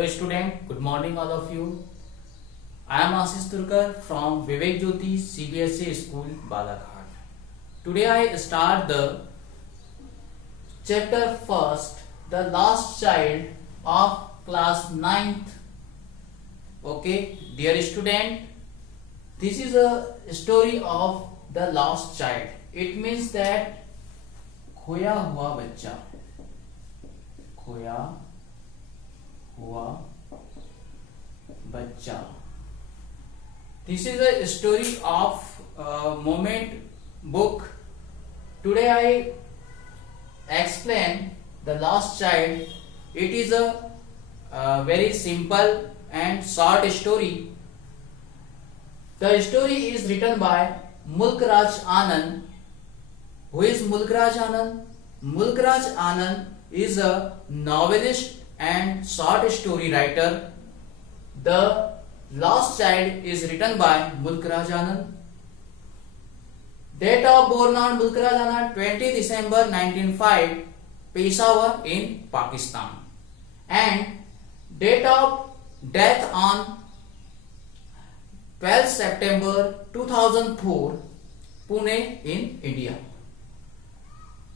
Hello student, good morning all of you. I am Ashish Turkar from Vivek Jyoti CBSE School Balaghat. Today I start the chapter first, the last child of class 9th. Okay, dear student, this is a story of the lost child. It means that खोया हुआ बच्चा, खोया हुआ बच्चा. This is a story of moment book. Today I explain the lost child. It is a very simple and short story. The story is written by Mulk Raj Anand. Who is Mulk Raj Anand? Mulk Raj Anand is a novelist and short story writer. The Lost Child is written by Mulk Raj Anand. Date of born on Mulk Raj Anand 20 December 1905, Peshawar in Pakistan. And date of death on 12 September 2004, Pune in India.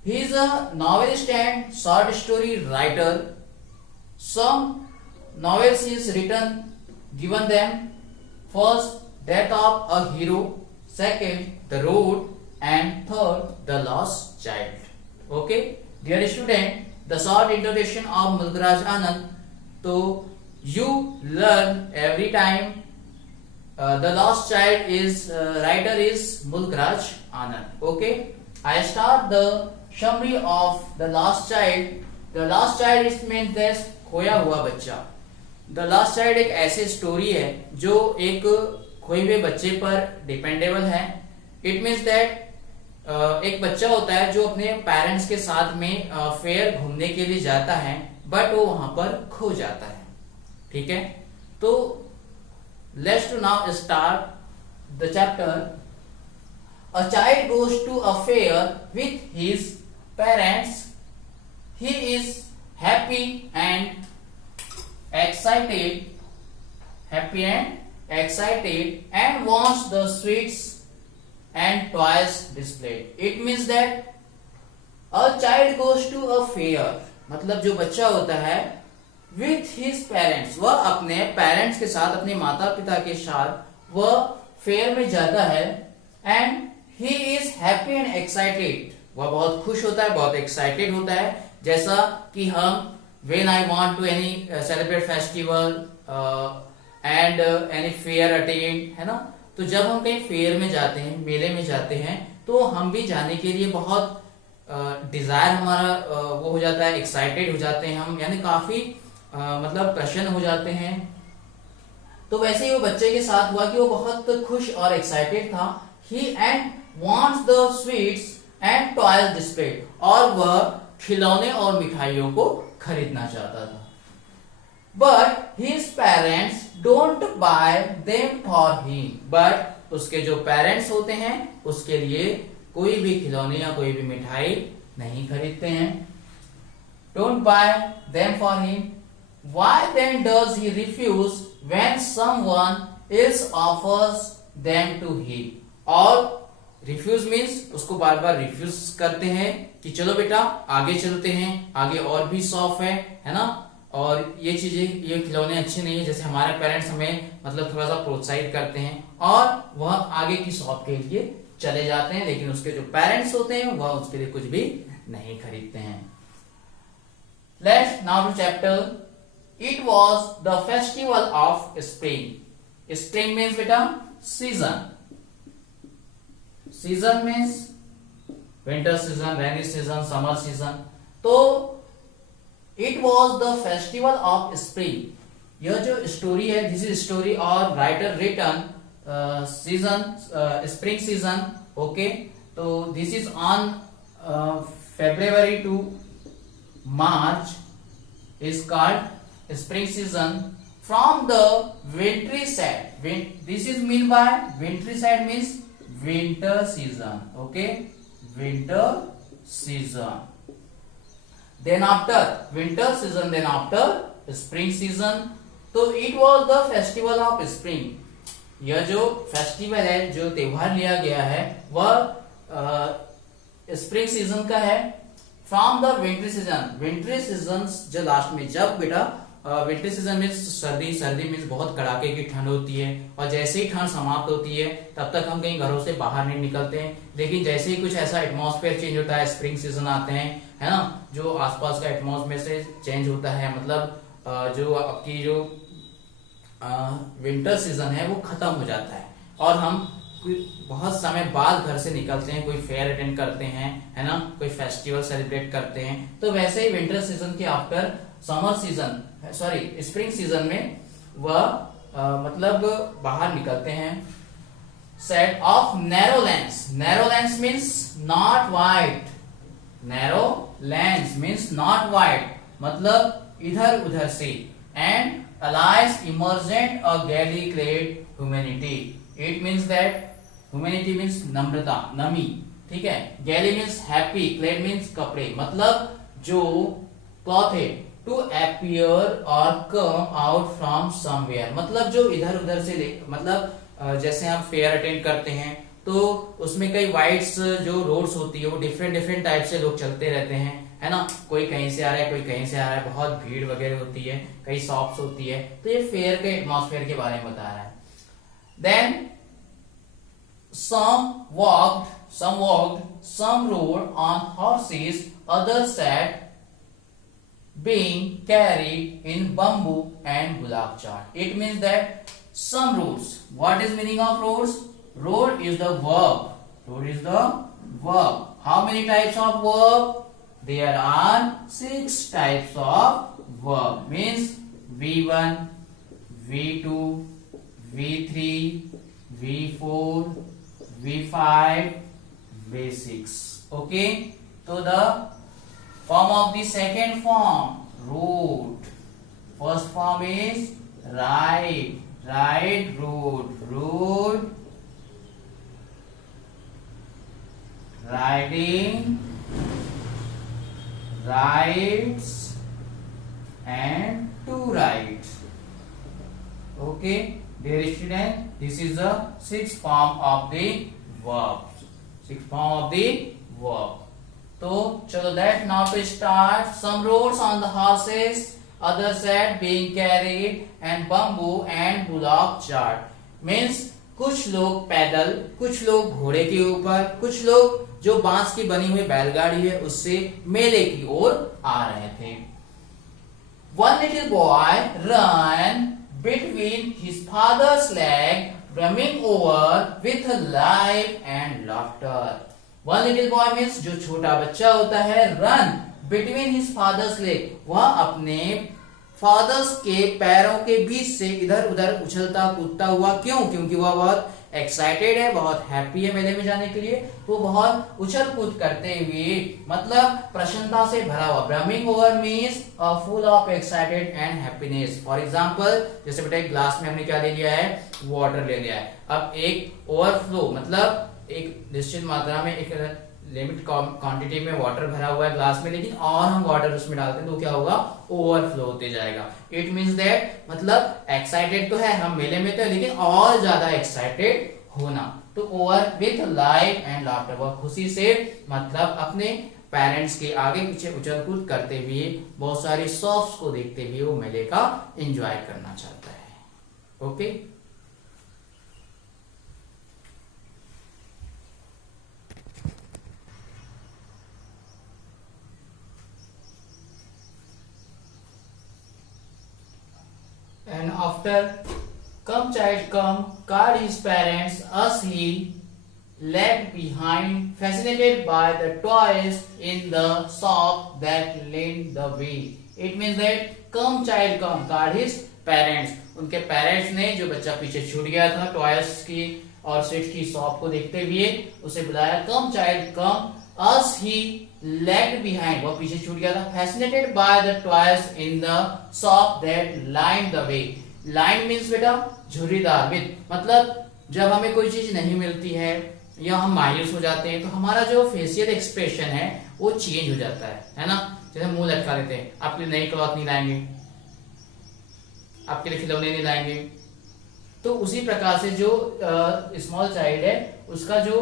He is a novelist and short story writer. Some novels is written, given them first, Death of a Hero, second, The Road, and third, The Lost Child. Okay, dear student, the short introduction of Mulk Raj Anand. So you learn every time. The Lost Child is writer is Mulk Raj Anand. Okay, I start the summary of The Lost Child. The Lost Child is meant as खोया हुआ बच्चा. The last child एक ऐसी story है जो एक खोए हुए बच्चे पर डिपेंडेबल है. इट मीन्स दैट एक बच्चा होता है जो अपने पेरेंट्स के साथ में फेयर घूमने के लिए जाता है, बट वो वहां पर खो जाता है. ठीक है, तो let's to now start the chapter. A child goes to a fair with his parents. He is happy and excited and wants the sweets and toys displayed. It means that a child goes to a fair, मतलब जो बच्चा होता है with his parents, वह अपने parents के साथ, अपने माता पिता के साथ वह फेयर में जाता है. and he is happy and excited, वह बहुत खुश होता है, बहुत एक्साइटेड होता है. जैसा कि हम when I want to any celebrate festival and any fair attend, है ना. तो जब हम कहीं फेयर में जाते हैं, मेले में जाते हैं, तो हम भी जाने के लिए बहुत डिजायर हमारा वो हो जाता है, एक्साइटेड हो जाते हैं हम, यानी काफी मतलब प्रसन्न हो जाते हैं. तो वैसे ही वो बच्चे के साथ हुआ कि वो बहुत खुश और एक्साइटेड था. He and wants the sweets and toys displayed, और वह खिलौने और मिठाइयों को खरीदना चाहता था. But his parents don't buy them for him, but उसके जो पेरेंट्स होते हैं उसके लिए कोई भी खिलौने या कोई भी मिठाई नहीं खरीदते हैं. Don't buy them for him. Why then does he refuse when someone else offers them to him. और रिफ्यूज मीन्स उसको बार बार रिफ्यूज करते हैं कि चलो बेटा आगे चलते हैं, आगे और भी शॉप है ना, और ये चीजें, ये खिलौने अच्छे नहीं है. जैसे हमारे पेरेंट्स हमें मतलब थोड़ा सा प्रोत्साहित करते हैं और वह आगे की शॉप के लिए चले जाते हैं, लेकिन उसके जो पेरेंट्स होते हैं वह उसके लिए कुछ भी नहीं खरीदते हैं. Let's now to chapter. It was the festival of spring. Spring means बेटा season. Season means winter season, rainy season, summer season. तो it was the festival of spring. यह जो स्टोरी है, दिस इज स्टोरी और writer written season, spring season. Okay, तो this is on February to March is called spring season. From the wintry side, this is mean by wintry side means winter season. Okay, winter season. Then after winter season, then after spring season. तो it was the festival of spring. यह जो festival है, जो त्योहार लिया गया है, वह स्प्रिंग सीजन का है। From the winter season, winter season जो लास्ट में, जब बेटा विंटर सीजन में सर्दी, सर्दी में बहुत कड़ाके की ठंड होती है, और जैसे ही ठंड समाप्त होती है तब तक हम कहीं घरों से बाहर नहीं निकलते हैं। लेकिन जैसे ही कुछ ऐसा एटमॉस्फेयर चेंज होता है, स्प्रिंग सीजन आते हैं, है ना, जो आसपास का एटमॉस्फेयर से चेंज होता है, मतलब जो आपकी जो विंटर सीजन है वो खत्म हो जाता है, और हम बहुत समय बाद घर से निकलते हैं, कोई फेयर अटेंड करते हैं, है ना, कोई फेस्टिवल सेलिब्रेट करते हैं। तो वैसे ही विंटर सीजन के after summer season, sorry spring season में वह मतलब बाहर निकलते हैं। Set of narrow lands, narrow lands means not wide, narrow lands means not wide, मतलब इधर उधर से, and allies emergent a galley clad humanity. It means that humanity means नम्रता, नमी, ठीक है। गैली मीन्स हैप्पी, क्लेड मीन्स कपड़े, मतलब जो क्लॉथ है, टू अपीयर और कम आउट फ्रॉम समवेयर, मतलब जो इधर उधर से, मतलब जैसे हम फेयर अटेंड करते हैं तो उसमें कई वाइड्स जो रोड्स होती है वो डिफरेंट डिफरेंट टाइप से लोग चलते रहते हैं, है ना, कोई कहीं से आ रहा है, कोई कहीं से आ रहा है, बहुत भीड़ वगैरह होती है, कई शॉप्स होती है। तो ये फेयर के एटमॉस्फेयर के बारे में बता रहा है। Then some walked, some rode on horses, others sat being carried in bamboo and gulab chart. It means that some roads. What is meaning of roads? Road is the verb. Road is the verb. How many types of verb? There are 6 types of verb. Means V1, V2, V3, V4, V5, V6. Okay. So the form of the second form, road. First form is ride. Ride, road. Road, riding, rides, and to ride. Okay, dear student, this is the 6th form of the verb. 6th form of the verb. So chalo, let's now to start. Some roads on the horses, others sat being carried, and bamboo and bullock cart. Means कुछ लोग पैदल, कुछ लोग घोड़े के ऊपर, कुछ लोग जो बांस की बनी हुई बैलगाड़ी है उससे मेले की ओर आ रहे थे। One little boy ran between his father's leg, running over with life and laughter. One little boy means जो छोटा बच्चा होता है, run between his father's leg, वह अपने फादर्स के पैरों के बीच से इधर उधर उछलता कूदता हुआ। क्यों? क्योंकि वह बहुत एक्साइटेड है, बहुत हैप्पी है मेले में जाने के लिए, तो बहुत उछल कूद करते हुए, मतलब प्रसन्नता से भरा हुआ। Brimming over means full of excited and happiness. For example, जैसे बेटा एक ग्लास में हमने क्या ले लिया है, वाटर ले लिया है। अब एक ओवरफ्लो, मतलब एक निश्चित मात्रा में, एक लिमिट क्वांटिटी में वाटर भरा हुआ है ग्लास में, लेकिन और हम वाटर उसमें डालते हैं तो क्या होगा, ओवरफ्लो होते जाएगा। इट मींस दैट, मतलब एक्साइटेड तो है हम मेले में, तो लेकिन और ज्यादा एक्साइटेड होना। तो over with life and laughter, वह खुशी से, मतलब अपने पेरेंट्स के आगे पीछे उछल कूद करते हुए, बहुत सारी शॉप्स को देखते हुए वो मेले का एंजॉय करना चाहता है। Okay, and after come child come, called his parents, us he lagged behind, fascinated by the toys in the shop that led the way. It means that come child come, called his parents, उनके parents ने जो बच्चा पीछे छूट गया था toys की और स्वीट्स की शॉप को देखते हुए, उसे बुलाया। कम चाइल्ड कम, अस ही lagged behind, वह पीछे छूट गया था। Fascinated by the toys in the shop that lined the way. Lined means बेटा झुर्रीदार, with, मतलब जब हमें कोई चीज नहीं मिलती है या हम मायूस हो जाते हैं तो हमारा जो फेशियल एक्सप्रेशन है वो चेंज हो जाता है ना। जैसे मुंह लटका लेते हैं, आपके लिए नई क्लॉथ नहीं लाएंगे, आपके लिए खिलौने नहीं लाएंगे। तो उसी प्रकार से जो स्मॉल चाइल्ड है उसका जो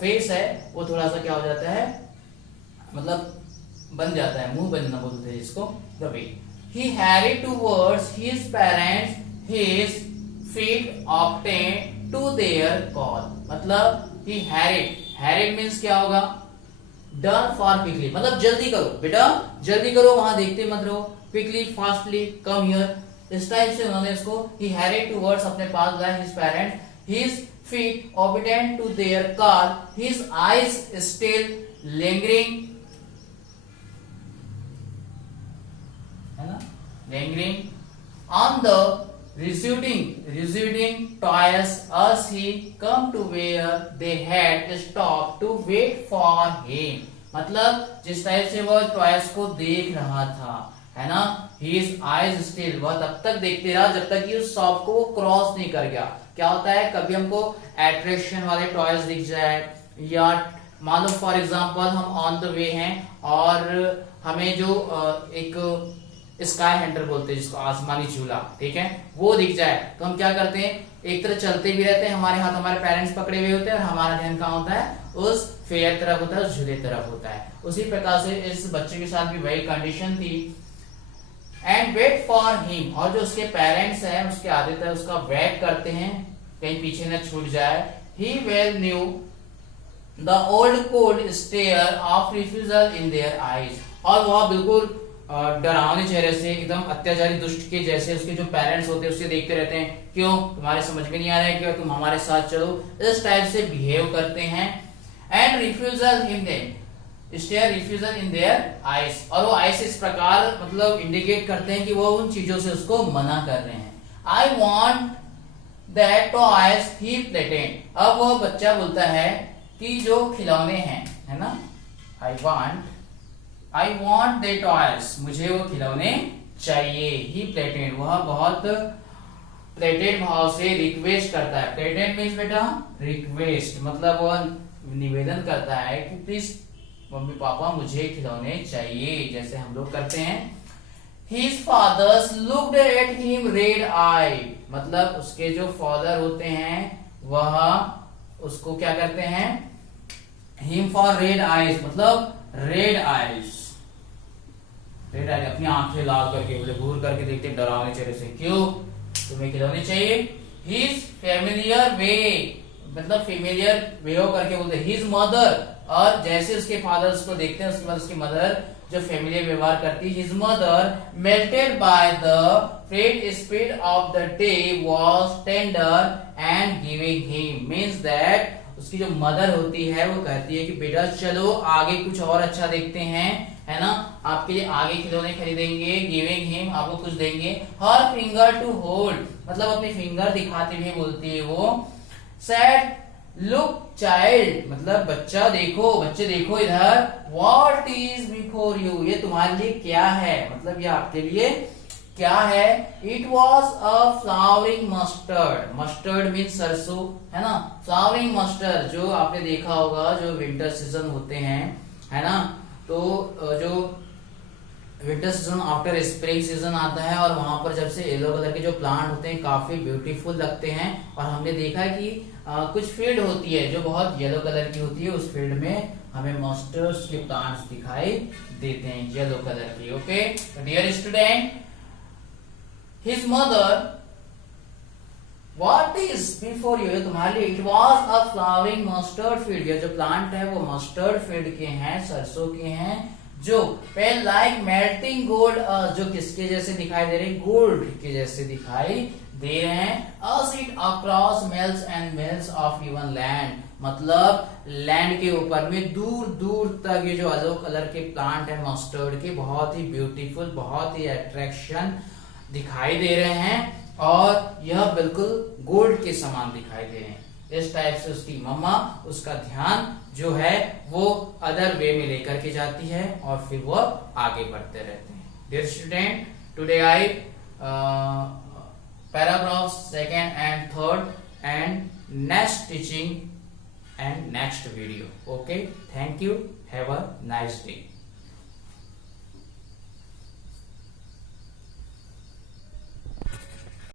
फेस है वो थोड़ा सा क्या हो जाता है, मतलब बन जाता है, मुंह बनना बोलते हैं जिसको, the way he hurried towards his parents, his feet obtained to their call। मतलब he hurried means क्या होगा, डन फॉर क्विकली, मतलब जल्दी करो बेटा, जल्दी करो, वहां देखते मत रहो, क्विकली फास्टली कम हियर, इस टाइप से उन्होंने इसको he hurried towards अपने पास लाए his parents, his feet obedient to their call, his eyes still lingering, है ना, lingering on the receding toys as he come to where they had stopped to wait for him। मतलब जिस type से वह toys को देख रहा था, है ना, his eyes still, वह तब तक देखते रहा जब तक कि उस शॉप को वो क्रॉस नहीं कर गया। क्या होता है, कभी हमको एट्रैक्शन वाले टॉयज दिख जाए, या मान लो फॉर एग्जांपल हम ऑन द वे हैं और हमें जो एक स्काई हंटर बोलते हैं जिसको, आसमानी झूला, ठीक है, वो दिख जाए तो हम क्या करते हैं, एक तरह चलते भी रहते हैं, हमारे हाथ हमारे पेरेंट्स पकड़े हुए होते हैं और हमारा ध्यान कहाँ होता है, उस फेयर तरफ होता है, उस झूले तरफ होता है। उसी प्रकार से इस बच्चे के साथ भी वही कंडीशन थी। एंड वेट फॉर हिम, और जो उसके पेरेंट्स हैं उसके आदत है उसका वेट करते हैं कहीं पीछे न छूट जाए। He well knew the old cold stare of refusal in their eyes, और वह बिल्कुल डरावने चेहरे से, एकदम अत्याचारी दुष्ट के जैसे उसके जो पेरेंट्स होते हैं उससे देखते रहते हैं, क्यों तुम्हारे समझ में नहीं आ रहा है, क्यों तुम हमारे साथ चलो, इस टाइप से बिहेव करते हैं। And refusal in them stare refusal in their eyes, और वो आईज इस प्रकार मतलब इंडिकेट करते हैं कि वो उन चीजों से उसको मना कर रहे हैं। I want that toys he plated, अब वो बच्चा बोलता है कि जो खिलौने हैं, है ना, आई वॉन्ट दे टॉयज, मुझे वो खिलौने चाहिए। ही प्लेटेड, वह बहुत प्लेटेड भाव से रिक्वेस्ट करता है। प्लेटेड मीन्स बेटा रिक्वेस्ट, मतलब वह निवेदन करता है कि प्लीज मम्मी पापा मुझे खिलौने चाहिए, जैसे हम लोग करते हैं। His fathers looked at him red eyed, मतलब उसके जो फादर होते हैं वह उसको क्या करते हैं, him for red eyes, मतलब रेड आईज, रेड आईज अपनी आंखें लाल करके, बोले घूर करके देखते डरावने चेहरे से, क्यों तुम्हें खिलौने चाहिए। His familiar way, मतलब फेमिलियर वे करके बोलते हिज मदर, और जैसे उसके फादर उसको देखते हैं उसके बाद उसकी मदर जो फेमिलियर व्यवहार करती है, his mother melted by the fret speed of the day was tender and giving him, means that उसकी जो मदर होती है वो कहती है कि बेटा चलो आगे कुछ और अच्छा देखते हैं, है ना, आपके लिए आगे खिलौने खरीदेंगे, गिविंग हिम, आपको कुछ देंगे। हर फिंगर टू होल्ड, मतलब अपनी फिंगर दिखाते हुए बोलती है वो। सैड लुक चाइल्ड, मतलब बच्चा देखो, बच्चे देखो इधर। व्हाट इज बिफोर यू, ये तुम्हारे लिए क्या है, मतलब ये आपके लिए क्या है। It was a flowering mustard, mustard mean सरसों, है ना, फ्लावरिंग मस्टर्ड जो आपने देखा होगा जो विंटर सीजन होते हैं, है ना, तो जो winter season after spring season आता है और वहां पर जब से येलो कलर के जो प्लांट होते हैं काफी ब्यूटीफुल लगते हैं, और हमने देखा है कि कुछ फील्ड होती है जो बहुत येलो कलर की होती है, उस फील्ड में हमें मस्टर्ड्स के प्लांट्स दिखाई देते हैं येलो कलर की। Okay dear student, his mother what is before you, तुम्हारे लिए it was a flowering mustard field, ये जो प्लांट है वो मस्टर्ड फील्ड के हैं, सरसों के हैं, जो पेल लाइक मेल्टिंग गोल्ड, जो किसके जैसे दिखाई दे रहे हैं, गोल्ड के जैसे दिखाई दे रहे हैं। As it across miles and miles of even land, मतलब लैंड के ऊपर में दूर दूर तक ये जो येलो कलर के प्लांट है मस्टर्ड के, बहुत ही ब्यूटीफुल, बहुत ही अट्रैक्शन दिखाई दे रहे हैं, और यह बिल्कुल गोल्ड के समान दिखाई दे रहे हैं। इस टाइप से उसकी मम्मा उसका ध्यान जो है वो अदर वे में लेकर के जाती है और फिर वो आगे बढ़ते रहते हैं। Dear student, today I paragraph second and third and next teaching and next video. Okay, thank you, have a nice day.